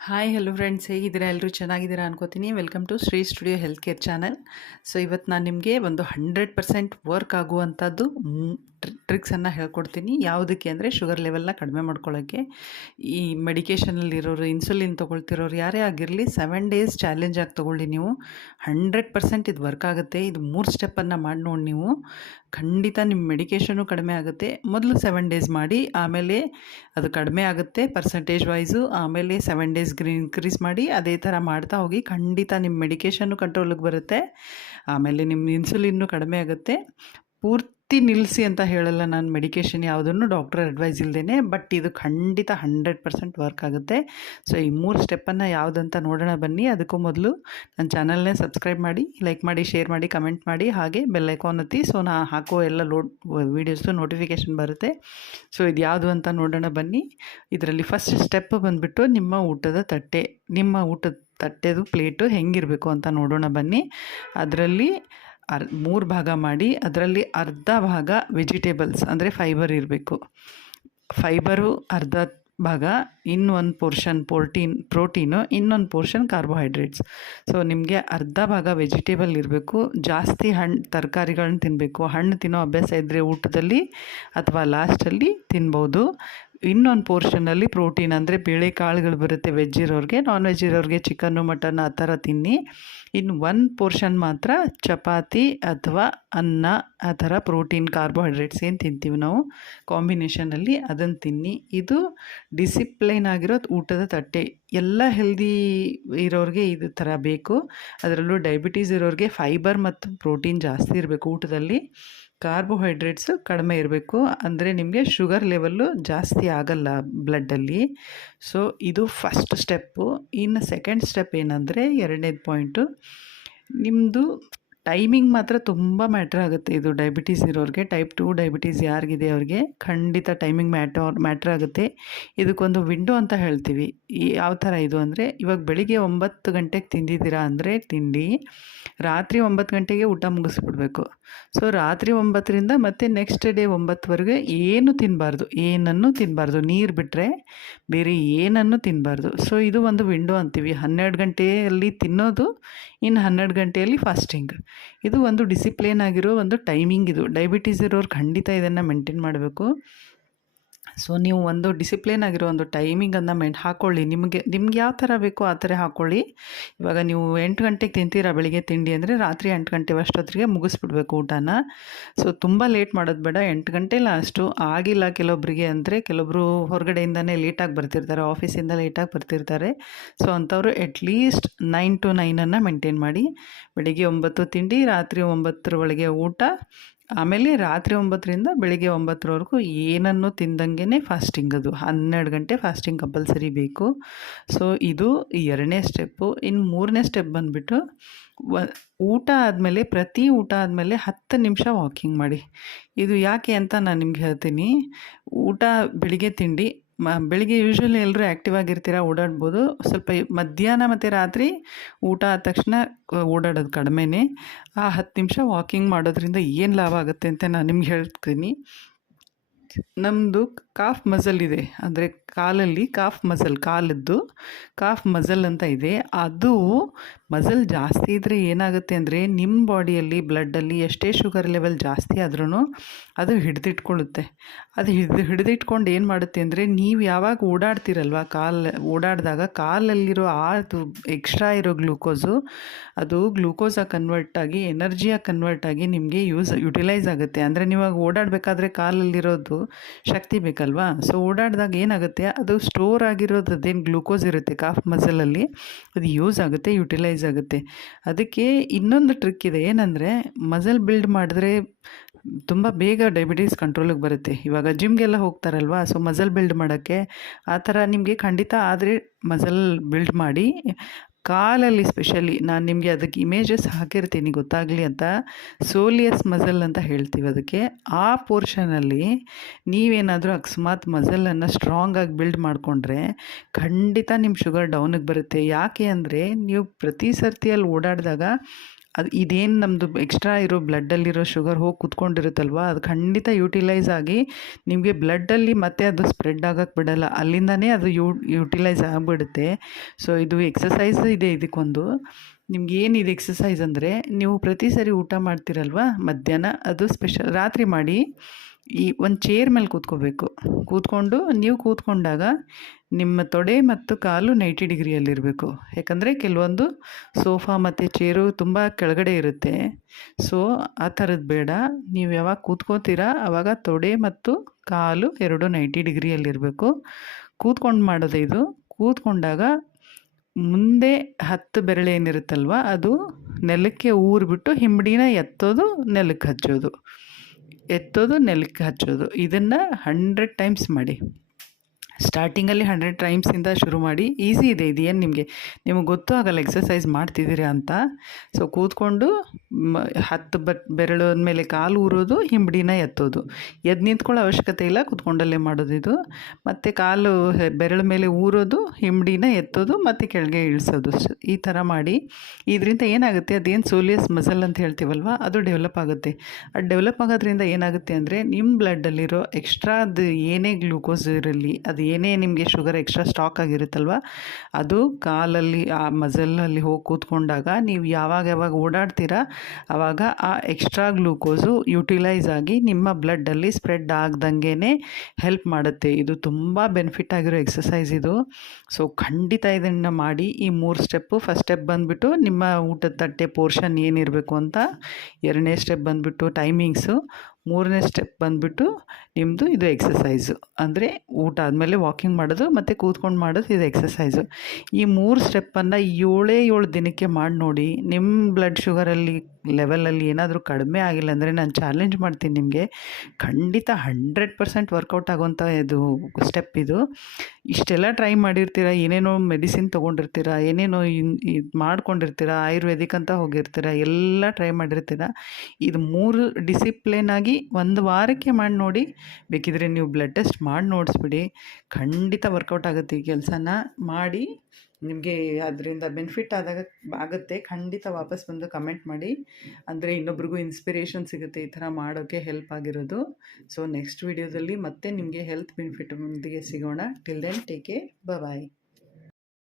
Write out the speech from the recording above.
Hi hello friends, ಹೇಗಿದ್ದೀರಾ? ಎಲ್ಲರೂ ಚೆನ್ನಾಗಿದ್ದೀರಾ ಅನ್ಕೋತೀನಿ. Welcome to Shri studio health care channel. So ಇವತ್ತು ನಾನು ನಿಮಗೆ ಒಂದು 100% ವರ್ಕ್ ಆಗುವಂಥದ್ದು ಟ್ರಿಕ್ಸನ್ನು ಹೇಳ್ಕೊಡ್ತೀನಿ. ಯಾವುದಕ್ಕೆ ಅಂದರೆ ಶುಗರ್ ಲೆವೆಲ್ನ ಕಡಿಮೆ ಮಾಡ್ಕೊಳ್ಳೋಕ್ಕೆ. ಈ ಮೆಡಿಕೇಷನಲ್ಲಿರೋರು, ಇನ್ಸುಲಿನ್ ತೊಗೊಳ್ತಿರೋರು ಯಾರೇ ಆಗಿರಲಿ 7 ಡೇಸ್ ಚಾಲೆಂಜ್ ಆಗಿ ತೊಗೊಳ್ಳಿ. ನೀವು 100% ಇದು ವರ್ಕ್ ಆಗುತ್ತೆ. ಇದು 3 ಸ್ಟೆಪ್ಪನ್ನು ಮಾಡಿ ನೋಡಿ ನೀವು, ಖಂಡಿತ ನಿಮ್ಮ ಮೆಡಿಕೇಷನು ಕಡಿಮೆ ಆಗುತ್ತೆ. ಮೊದಲು 7 ಡೇಸ್ ಮಾಡಿ, ಆಮೇಲೆ ಅದು ಕಡಿಮೆ ಆಗುತ್ತೆ ಪರ್ಸೆಂಟೇಜ್ ವೈಸು. ಆಮೇಲೆ 7 ಡೇಸ್ ಇನ್ಕ್ರೀಸ್ ಮಾಡಿ, ಅದೇ ಥರ ಮಾಡ್ತಾ ಹೋಗಿ. ಖಂಡಿತ ನಿಮ್ಮ ಮೆಡಿಕೇಷನ್ನು ಕಂಟ್ರೋಲಿಗೆ ಬರುತ್ತೆ. ಆಮೇಲೆ ನಿಮ್ಮ ಇನ್ಸುಲಿನ್ನು ಕಡಿಮೆ ಆಗುತ್ತೆ. ಪೂರ್ತಿ ನಿಲ್ಲಿಸಿ ಅಂತ ಹೇಳಲ್ಲ ನಾನು, ಮೆಡಿಕೇಷನ್ ಯಾವುದನ್ನು ಡಾಕ್ಟರ್ ಅಡ್ವೈಸ್ ಇಲ್ಲದೇ, ಬಟ್ ಇದು ಖಂಡಿತ 100% ವರ್ಕ್ ಆಗುತ್ತೆ. ಸೊ ಈ 3 ಸ್ಟೆಪ್ಪನ್ನು ಯಾವುದಂತ ನೋಡೋಣ ಬನ್ನಿ. ಅದಕ್ಕೂ ಮೊದಲು ನನ್ನ ಚಾನಲ್ನೇ ಸಬ್ಸ್ಕ್ರೈಬ್ ಮಾಡಿ, ಲೈಕ್ ಮಾಡಿ, ಶೇರ್ ಮಾಡಿ, ಕಮೆಂಟ್ ಮಾಡಿ, ಹಾಗೆ ಬೆಲ್ ಐಕಾನ್ ಒತ್ತಿ. ಸೊ ನಾ ಹಾಕೋ ಎಲ್ಲ ವೀಡಿಯೋಸು ನೋಟಿಫಿಕೇಷನ್ ಬರುತ್ತೆ. ಸೊ ಇದು ಯಾವುದು ಅಂತ ನೋಡೋಣ ಬನ್ನಿ. ಇದರಲ್ಲಿ ಫಸ್ಟ್ ಸ್ಟೆಪ್ ಬಂದುಬಿಟ್ಟು ನಿಮ್ಮ ಊಟದ ತಟ್ಟೆದು ಪ್ಲೇಟು ಹೆಂಗಿರಬೇಕು ಅಂತ ನೋಡೋಣ ಬನ್ನಿ. ಅದರಲ್ಲಿ 3 ಭಾಗ ಮಾಡಿ, ಅದರಲ್ಲಿ ಅರ್ಧ ಭಾಗ ವೆಜಿಟೇಬಲ್ಸ್ ಅಂದರೆ ಫೈಬರ್ ಇರಬೇಕು. ಫೈಬರು ಅರ್ಧ ಭಾಗ, ಇನ್ನೊಂದು ಪೋರ್ಷನ್ ಪ್ರೋಟೀನು, ಇನ್ನೊಂದು ಪೋರ್ಷನ್ ಕಾರ್ಬೋಹೈಡ್ರೇಟ್ಸ್. ಸೊ ನಿಮಗೆ ಅರ್ಧ ಭಾಗ ವೆಜಿಟೇಬಲ್ ಇರಬೇಕು. ಜಾಸ್ತಿ ತರಕಾರಿಗಳನ್ನ ತಿನ್ನಬೇಕು. ಹಣ್ಣು ತಿನ್ನೋ ಅಭ್ಯಾಸ ಇದ್ದರೆ ಊಟದಲ್ಲಿ ಅಥವಾ ಲಾಸ್ಟಲ್ಲಿ ತಿನ್ಬೋದು. ಇನ್ನೊಂದು ಪೋರ್ಷನಲ್ಲಿ ಪ್ರೋಟೀನ್ ಅಂದರೆ ಬೇಳೆಕಾಳುಗಳು ಬರುತ್ತೆ ವೆಜ್ ಇರೋರಿಗೆ. ನಾನ್ ವೆಜ್ ಇರೋರಿಗೆ ಚಿಕನ್ನು, ಮಟನ್ ಆ ಥರ ತಿನ್ನಿ. ಇನ್ನು 1 ಪೋರ್ಷನ್ ಮಾತ್ರ ಚಪಾತಿ ಅಥವಾ ಅನ್ನ, ಆ ಥರ ಪ್ರೋಟೀನ್ ಕಾರ್ಬೋಹೈಡ್ರೇಟ್ಸ್ ಏನು ತಿಂತೀವಿ ನಾವು ಕಾಂಬಿನೇಷನಲ್ಲಿ, ಅದನ್ನು ತಿನ್ನಿ. ಇದು ಡಿಸಿಪ್ಲೈನ್ ಆಗಿರೋದು ಊಟದ ತಟ್ಟೆ. ಎಲ್ಲ ಹೆಲ್ದಿ ಇರೋರಿಗೆ ಇದು ಥರ ಬೇಕು. ಅದರಲ್ಲೂ ಡಯಾಬಿಟೀಸ್ ಇರೋರಿಗೆ ಫೈಬರ್ ಮತ್ತು ಪ್ರೋಟೀನ್ ಜಾಸ್ತಿ ಇರಬೇಕು ಊಟದಲ್ಲಿ. ಕಾರ್ಬೋಹೈಡ್ರೇಟ್ಸು ಕಡಿಮೆ ಇರಬೇಕು, ಅಂದರೆ ನಿಮಗೆ ಶುಗರ್ ಲೆವೆಲ್ಲು ಜಾಸ್ತಿ ಆಗಲ್ಲ ಬ್ಲಡ್ಡಲ್ಲಿ. ಸೊ ಇದು ಫಸ್ಟ್ ಸ್ಟೆಪ್ಪು. ಇನ್ನು ಸೆಕೆಂಡ್ ಸ್ಟೆಪ್ ಏನಂದರೆ, 2ನೇದು ಪಾಯಿಂಟು, ನಿಮ್ಮದು ಟೈಮಿಂಗ್ ಮಾತ್ರ ತುಂಬ ಮ್ಯಾಟ್ರ್ ಆಗುತ್ತೆ. ಇದು ಡಯಾಬಿಟೀಸ್ ಇರೋರಿಗೆ, ಟೈಪ್ 2 ಡಯಾಬಿಟೀಸ್ ಯಾರಿಗಿದೆ ಅವ್ರಿಗೆ ಖಂಡಿತ ಟೈಮಿಂಗ್ ಮ್ಯಾಟ್ರ್ ಆಗುತ್ತೆ. ಇದಕ್ಕೊಂದು ವಿಂಡೋ ಅಂತ ಹೇಳ್ತೀವಿ. ಯಾವ ಥರ ಇದು ಅಂದರೆ, ಇವಾಗ ಬೆಳಿಗ್ಗೆ 9 ಗಂಟೆಗೆ ತಿಂದಿದ್ದೀರಾ ಅಂದರೆ ತಿಂಡಿ, ರಾತ್ರಿ 9 ಗಂಟೆಗೆ ಊಟ ಮುಗಿಸ್ಬಿಡ್ಬೇಕು. ಸೊ ರಾತ್ರಿ 9ರಿಂದ ಮತ್ತು ನೆಕ್ಸ್ಟ್ ಡೇ 9ವರೆಗೆ ಏನನ್ನೂ ತಿನ್ನಬಾರ್ದು. ನೀರು ಬಿಟ್ಟರೆ ಬೇರೆ ಏನನ್ನೂ ತಿನ್ನಬಾರ್ದು. ಸೊ ಇದು ಒಂದು ವಿಂಡೋ ಅಂತೀವಿ. 12 ಗಂಟೆಯಲ್ಲಿ ತಿನ್ನೋದು, ಇನ್ನು 12 ಗಂಟೆಯಲ್ಲಿ ಫಾಸ್ಟಿಂಗ್. ಇದು ಒಂದು ಡಿಸಿಪ್ಲಿನ್ ಆಗಿರೋ ಒಂದು ಟೈಮಿಂಗ್. ಇದು ಡಯಾಬಿಟೀಸ್ ಇರೋರು ಖಂಡಿತ ಇದನ್ನು ಮೇಂಟೈನ್ ಮಾಡಬೇಕು. ಸೊ ನೀವು ಒಂದು ಡಿಸಿಪ್ಲಿನ್ ಆಗಿರೋ ಒಂದು ಟೈಮಿಂಗನ್ನು ಹಾಕ್ಕೊಳ್ಳಿ. ನಿಮಗೆ ಯಾವ ಥರ ಬೇಕೋ ಆ ಥರ ಹಾಕ್ಕೊಳ್ಳಿ. ಇವಾಗ ನೀವು 8 ಗಂಟೆಗೆ ತಿಂತೀರಾ ಬೆಳಿಗ್ಗೆ ತಿಂಡಿ ಅಂದರೆ, ರಾತ್ರಿ 8 ಗಂಟೆ ಅಷ್ಟೊತ್ತಿಗೆ ಮುಗಿಸ್ಬಿಡ್ಬೇಕು ಊಟನ. ಸೊ ತುಂಬ ಲೇಟ್ ಮಾಡೋದು ಬೇಡ. 8 ಗಂಟೆ ಲಾಸ್ಟು ಆಗಿಲ್ಲ ಕೆಲವೊಬ್ಬರಿಗೆ, ಅಂದರೆ ಕೆಲವೊಬ್ಬರು ಹೊರಗಡೆಯಿಂದನೇ ಲೇಟಾಗಿ ಬರ್ತಿರ್ತಾರೆ, ಆಫೀಸಿಂದ ಲೇಟಾಗಿ ಬರ್ತಿರ್ತಾರೆ. ಸೊ ಅಂಥವ್ರು ಅಟ್ಲೀಸ್ಟ್ 9 to 9 ಮೇಂಟೈನ್ ಮಾಡಿ. ಬೆಳಿಗ್ಗೆ 9 ತಿಂಡಿ, ರಾತ್ರಿ 9 ಒಳಗೆ ಊಟ, ಆಮೇಲೆ ರಾತ್ರಿ 9ರಿಂದ ಬೆಳಿಗ್ಗೆ 9ವರೆಗೂ ಏನನ್ನು ತಿಂದಂಗೆ ಫಾಸ್ಟಿಂಗ್. ಅದು 12 ಗಂಟೆ ಫಾಸ್ಟಿಂಗ್ ಕಂಪಲ್ಸರಿ ಬೇಕು. ಸೊ ಇದು 2ನೇ ಸ್ಟೆಪ್ಪು. ಇನ್ನು 3ನೇ ಸ್ಟೆಪ್ ಬಂದುಬಿಟ್ಟು, ಪ್ರತಿ ಊಟ ಆದಮೇಲೆ 10 ನಿಮಿಷ ವಾಕಿಂಗ್ ಮಾಡಿ. ಇದು ಯಾಕೆ ಅಂತ ನಾನು ನಿಮ್ಗೆ ಹೇಳ್ತೀನಿ. ಬೆಳಿಗ್ಗೆ ತಿಂಡಿ, ಬೆಳಿಗ್ಗೆ ಯೂಶ್ವಲಿ ಎಲ್ಲರೂ ಆ್ಯಕ್ಟಿವ್ ಆಗಿರ್ತೀರ, ಓಡಾಡ್ಬೋದು. ಸ್ವಲ್ಪ ಮಧ್ಯಾಹ್ನ ಮತ್ತು ರಾತ್ರಿ ಊಟ ಆದ ತಕ್ಷಣ ಓಡಾಡೋದು ಕಡಿಮೆನೇ. ಆ 10 ನಿಮಿಷ ವಾಕಿಂಗ್ ಮಾಡೋದ್ರಿಂದ ಏನು ಲಾಭ ಆಗುತ್ತೆ ಅಂತ ನಾನು ನಿಮ್ಗೆ ಹೇಳ್ತೀನಿ. ನಮ್ಮದು ಕಾಫ್ ಮಸಲ್ ಇದೆ, ಅಂದರೆ ಕಾಲಲ್ಲಿ ಕಾಫ್ ಮಸಲ್ ಅಂತ ಇದೆ. ಅದು ಮಸಲ್ ಜಾಸ್ತಿ ಇದ್ದರೆ ಏನಾಗುತ್ತೆ ಅಂದರೆ, ನಿಮ್ಮ ಬಾಡಿಯಲ್ಲಿ ಬ್ಲಡ್ಡಲ್ಲಿ ಎಷ್ಟೇ ಶುಗರ್ ಲೆವೆಲ್ ಜಾಸ್ತಿ ಆದ್ರೂ ಅದು ಹಿಡಿದಿಟ್ಕೊಳ್ಳುತ್ತೆ. ಅದು ಹಿಡಿದಿಟ್ಕೊಂಡು ಏನು ಮಾಡುತ್ತೆ ಅಂದರೆ, ನೀವು ಯಾವಾಗ ಓಡಾಡ್ತಿರಲ್ವ, ಓಡಾಡಿದಾಗ ಕಾಲಲ್ಲಿರೋ ಅದು ಎಕ್ಸ್ಟ್ರಾ ಇರೋ ಗ್ಲೂಕೋಸು, ಅದು ಗ್ಲೂಕೋಸಾಗಿ ಕನ್ವರ್ಟ್ ಆಗಿ ಎನರ್ಜಿಯಾಗಿ ಕನ್ವರ್ಟ್ ಆಗಿ ನಿಮಗೆ ಯುಟಿಲೈಸ್ ಆಗುತ್ತೆ. ಅಂದರೆ ನೀವಾಗ ಓಡಾಡಬೇಕಾದ್ರೆ ಕಾಲಲ್ಲಿರೋದು ಶಕ್ತಿ ಬೇಕಲ್ವಾ. ಸೊ ಓಡಾಡಿದಾಗ ಏನಾಗುತ್ತೆ, ಅದು ಸ್ಟೋರ್ ಆಗಿರೋದು ಅದೇನು ಗ್ಲೂಕೋಸ್ ಇರುತ್ತೆ ಕಾಫ್ ಮಸಲಲ್ಲಿ, ಅದು ಯೂಸ್ ಆಗುತ್ತೆ, ಯುಟಿಲೈಸ್ ಆಗುತ್ತೆ. ಅದಕ್ಕೆ ಇನ್ನೊಂದು ಟ್ರಿಕ್ ಇದೆ. ಏನಂದರೆ, ಮಸಲ್ ಬಿಲ್ಡ್ ಮಾಡಿದ್ರೆ ತುಂಬ ಬೇಗ ಡಯಾಬಿಟೀಸ್ ಕಂಟ್ರೋಲಿಗೆ ಬರುತ್ತೆ. ಇವಾಗ ಜಿಮ್ಗೆಲ್ಲ ಹೋಗ್ತಾರಲ್ವ, ಸೊ ಮಸಲ್ ಬಿಲ್ಡ್ ಮಾಡೋಕ್ಕೆ ಆ ಥರ ನಿಮಗೆ ಖಂಡಿತ ಆದರೆ ಮಸಲ್ ಬಿಲ್ಡ್ ಮಾಡಿ. ಕಾಲಲ್ಲಿ ಸ್ಪೆಷಲಿ ನಾನು ನಿಮಗೆ ಅದಕ್ಕೆ ಇಮೇಜಸ್ ಹಾಕಿರ್ತೀನಿ ಗೊತ್ತಾಗಲಿ ಅಂತ. ಸೋಲಿಯಸ್ ಮಸಲ್ ಅಂತ ಹೇಳ್ತೀವಿ ಅದಕ್ಕೆ. ಆ ಪೋರ್ಷನಲ್ಲಿ ನೀವೇನಾದರೂ ಅಕಸ್ಮಾತ್ ಮಸಲನ್ನು ಸ್ಟ್ರಾಂಗಾಗಿ ಬಿಲ್ಡ್ ಮಾಡಿಕೊಂಡ್ರೆ ಖಂಡಿತ ನಿಮ್ಮ ಶುಗರ್ ಡೌನಿಗೆ ಬರುತ್ತೆ. ಯಾಕೆ ಅಂದರೆ, ನೀವು ಪ್ರತಿ ಸರ್ತಿಯಲ್ಲಿ ಓಡಾಡಿದಾಗ ಅದು ಇದೇನು ನಮ್ಮದು ಎಕ್ಸ್ಟ್ರಾ ಇರೋ ಬ್ಲಡ್ಡಲ್ಲಿರೋ ಶುಗರ್ ಹೋಗಿ ಕೂತ್ಕೊಂಡಿರುತ್ತಲ್ವ, ಅದು ಖಂಡಿತ ಯುಟಿಲೈಸ್ ಆಗಿ ನಿಮಗೆ ಬ್ಲಡ್ಡಲ್ಲಿ ಮತ್ತೆ ಅದು ಸ್ಪ್ರೆಡ್ ಆಗೋಕ್ಕೆ ಬಿಡಲ್ಲ, ಅಲ್ಲಿಂದನೇ ಅದು ಯುಟಿಲೈಸ್ ಆಗಿಬಿಡುತ್ತೆ. ಸೊ ಇದು ಎಕ್ಸಸೈಸ್ ಇದೆ ಇದಕ್ಕೊಂದು. ನಿಮ್ಗೇನಿದೆ ಎಕ್ಸಸೈಸ್ ಅಂದರೆ, ನೀವು ಪ್ರತಿ ಸರಿ ಊಟ ಮಾಡ್ತೀರಲ್ವ ಮಧ್ಯಾಹ್ನ, ಅದು ಸ್ಪೆಷಲ್ ರಾತ್ರಿ ಮಾಡಿ ಈ ಒಂದು ಚೇರ್ ಮೇಲೆ ಕೂತ್ಕೋಬೇಕು. ಕೂತ್ಕೊಂಡು ನೀವು ಕೂತ್ಕೊಂಡಾಗ ನಿಮ್ಮ ತೊಡೆ ಮತ್ತು ಕಾಲು 90 ಡಿಗ್ರಿಯಲ್ಲಿರಬೇಕು. ಯಾಕಂದರೆ ಕೆಲವೊಂದು ಸೋಫಾ ಮತ್ತು ಚೇರು ತುಂಬ ಕೆಳಗಡೆ ಇರುತ್ತೆ. ಸೊ ಆ ಥರದ್ದು ಬೇಡ. ನೀವು ಯಾವಾಗ ಕೂತ್ಕೋತೀರಾ ಆವಾಗ ತೊಡೆ ಮತ್ತು ಕಾಲು ಎರಡು 90 ಡಿಗ್ರಿಯಲ್ಲಿರಬೇಕು. ಕೂತ್ಕೊಂಡು ಮಾಡೋದು ಇದು. ಕೂತ್ಕೊಂಡಾಗ ಮುಂದೆ 10 ಬೆರಳೇನಿರುತ್ತಲ್ವ ಅದು ನೆಲಕ್ಕೆ ಊರಿಬಿಟ್ಟು ಹಿಂಬಡಿನ ಎತ್ತೋದು, ನೆಲಕ್ಕೆ ಹಚ್ಚೋದು, ಎತ್ತೋದು, ನೆಲಕ್ಕೆ ಹಚ್ಚೋದು. ಇದನ್ನು 100 ಟೈಮ್ಸ್ ಮಾಡಿ. ಸ್ಟಾರ್ಟಿಂಗಲ್ಲಿ 100 ಟೈಮ್ಸಿಂದ ಶುರು ಮಾಡಿ. ಈಸಿ ಇದೆ ಇದು, ಏನು ನಿಮಗೆ ಗೊತ್ತೂ ಆಗಲ್ಲ ಎಕ್ಸಸೈಸ್ ಮಾಡ್ತಿದ್ದೀರಾ ಅಂತ. ಸೊ ಕೂತ್ಕೊಂಡು 10 ಬೆರಳು ಮೇಲೆ ಕಾಲು ಊರೋದು, ಹಿಂಬಡಿನ ಎತ್ತೋದು. ಎದ್ದು ನಿಂತ್ಕೊಳ್ಳೋ ಅವಶ್ಯಕತೆ ಇಲ್ಲ, ಕೂತ್ಕೊಂಡಲ್ಲೇ ಮಾಡೋದು ಇದು. ಮತ್ತು ಕಾಲು ಬೆರಳು ಮೇಲೆ ಊರೋದು, ಹಿಂಬಡಿನ ಎತ್ತೋದು, ಮತ್ತು ಕೆಳಗೆ ಇಳಿಸೋದು. ಈ ಥರ ಮಾಡಿ. ಇದರಿಂದ ಏನಾಗುತ್ತೆ, ಅದೇನು ಸೋಲಿಯಸ್ ಮಸಲ್ ಅಂತ ಹೇಳ್ತೀವಲ್ವ, ಅದು ಡೆವಲಪ್ ಆಗುತ್ತೆ. ಅದು ಡೆವಲಪ್ ಆಗೋದ್ರಿಂದ ಏನಾಗುತ್ತೆ ಅಂದರೆ, ನಿಮ್ಮ ಬ್ಲಡ್ಡಲ್ಲಿರೋ ಎಕ್ಸ್ಟ್ರಾದು ಏನೇ ಗ್ಲೂಕೋಸ್ ಇರಲಿ, ಅದು ಏನೇ ನಿಮಗೆ ಶುಗರ್ ಎಕ್ಸ್ಟ್ರಾ ಸ್ಟಾಕ್ ಆಗಿರುತ್ತಲ್ವ, ಅದು ಕಾಲಲ್ಲಿ ಆ ಮಸಲಲ್ಲಿ ಹೋಗಿ ಕೂತ್ಕೊಂಡಾಗ ನೀವು ಯಾವಾಗ ಓಡಾಡ್ತೀರಾ ಆವಾಗ ಆ ಎಕ್ಸ್ಟ್ರಾ ಗ್ಲೂಕೋಸು ಯುಟಿಲೈಸ್ ಆಗಿ ನಿಮ್ಮ ಬ್ಲಡ್ಡಲ್ಲಿ ಸ್ಪ್ರೆಡ್ ಆಗ್ದಂಗೆ ಹೆಲ್ಪ್ ಮಾಡುತ್ತೆ. ಇದು ತುಂಬ ಬೆನಿಫಿಟ್ ಆಗಿರೋ ಎಕ್ಸಸೈಸ್ ಇದು. ಸೊ ಖಂಡಿತ ಇದನ್ನು ಮಾಡಿ. ಈ 3 ಸ್ಟೆಪ್ಪು. ಫಸ್ಟ್ ಸ್ಟೆಪ್ ಬಂದುಬಿಟ್ಟು ನಿಮ್ಮ ಊಟದ ತಟ್ಟೆ ಪೋರ್ಷನ್ ಏನಿರಬೇಕು ಅಂತ. 2ನೇ ಸ್ಟೆಪ್ ಬಂದುಬಿಟ್ಟು ಟೈಮಿಂಗ್ಸು. 3ನೇ ಸ್ಟೆಪ್ ಬಂದುಬಿಟ್ಟು ನಿಮ್ಮದು ಇದು ಎಕ್ಸಸೈಸು. ಅಂದರೆ ಊಟ ಆದಮೇಲೆ ವಾಕಿಂಗ್ ಮಾಡೋದು ಮತ್ತು ಕೂತ್ಕೊಂಡು ಮಾಡೋದು, ಇದು ಎಕ್ಸಸೈಸು. ಈ 3 ಸ್ಟೆಪ್ಪನ್ನು 7 ದಿನಕ್ಕೆ ಮಾಡಿ ನೋಡಿ. ನಿಮ್ಮ ಬ್ಲಡ್ ಶುಗರಲ್ಲಿ ಲೆವೆಲಲ್ಲಿ ಏನಾದರೂ ಕಡಿಮೆ ಆಗಿಲ್ಲ ಅಂದರೆ ನಾನು ಚಾಲೆಂಜ್ ಮಾಡ್ತೀನಿ ನಿಮಗೆ, ಖಂಡಿತ 100% ವರ್ಕೌಟ್ ಆಗೋವಂಥ ಇದು ಸ್ಟೆಪ್ ಇದು. ಇಷ್ಟೆಲ್ಲ ಟ್ರೈ ಮಾಡಿರ್ತೀರ, ಏನೇನೋ ಮೆಡಿಸಿನ್ ತೊಗೊಂಡಿರ್ತೀರ, ಏನೇನೋ ಇದು ಮಾಡ್ಕೊಂಡಿರ್ತೀರ, ಆಯುರ್ವೇದಿಕ್ ಅಂತ ಹೋಗಿರ್ತೀರ, ಎಲ್ಲ ಟ್ರೈ ಮಾಡಿರ್ತೀರ. ಇದು 3 ಡಿಸಿಪ್ಲಿನ್ ಆಗಿ 1 ವಾರಕ್ಕೆ ಮಾಡಿ ನೋಡಿ. ಬೇಕಿದ್ರೆ ನೀವು ಬ್ಲಡ್ ಟೆಸ್ಟ್ ಮಾಡಿ ನೋಡಿಸ್ಬಿಡಿ, ಖಂಡಿತ ವರ್ಕೌಟ್ ಆಗುತ್ತೆ. ಈ ಕೆಲಸನ ಮಾಡಿ, ನಿಮಗೆ ಅದರಿಂದ ಬೆನಿಫಿಟ್ ಆಗುತ್ತೆ. ಖಂಡಿತ ವಾಪಸ್ ಬಂದು ಕಮೆಂಟ್ ಮಾಡಿ, ಅಂದರೆ ಇನ್ನೊಬ್ರಿಗೂ ಇನ್ಸ್ಪಿರೇಷನ್ ಸಿಗುತ್ತೆ ಈ ಥರ ಮಾಡೋಕ್ಕೆ ಹೆಲ್ಪ್ ಆಗಿರೋದು. ಸೊ ನೆಕ್ಸ್ಟ್ ವಿಡಿಯೋದಲ್ಲಿ ಮತ್ತೆ ನಿಮಗೆ ಹೆಲ್ತ್ ಬೆನಿಫಿಟ್ ಒಂದಿಗೆ ಸಿಗೋಣ. ಟಿಲ್ ದೆನ್ ಟೇಕ್ ಕೇರ್, ಬಾಯ್.